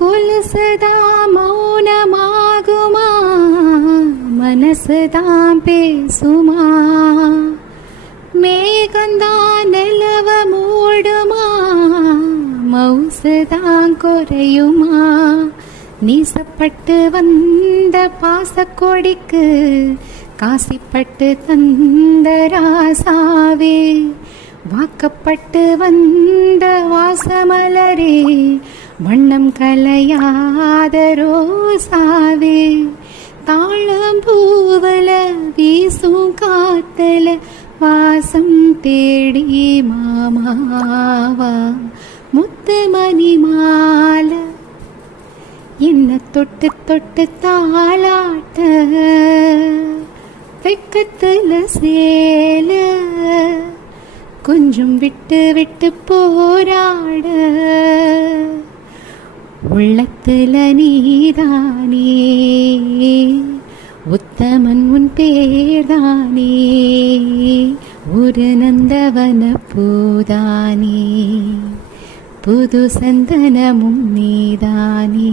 கொலுசுதான் மௌனமாகுமா, மனசுதான் பேசுமா, மேகந்தான் நிலவ மூடுமா, மவுசுதான் குறையுமா, நீசப்பட்டு வந்த பாசக்கொடிக்கு காசிப்பட்டு தந்த ராசாவே, வாக்கப்பட்டு வந்த வாசமலரே, வண்ணம் கலையாத ரோசாவே, தாழம்பூவல வீசும் காத்தல வாசம் தேடி மாமாவா, முத்து மணி மால என்ன தொட்டு தொட்டு தாளாட்ட, வெக்கத்துல சேல கொஞ்சம் விட்டு விட்டு போராட, உள்ளத்துல நீதானே உத்தமன் உன் பேர்தானே, ஒரு நந்தவன பூதானே, புது சந்தனமும் நீதானே.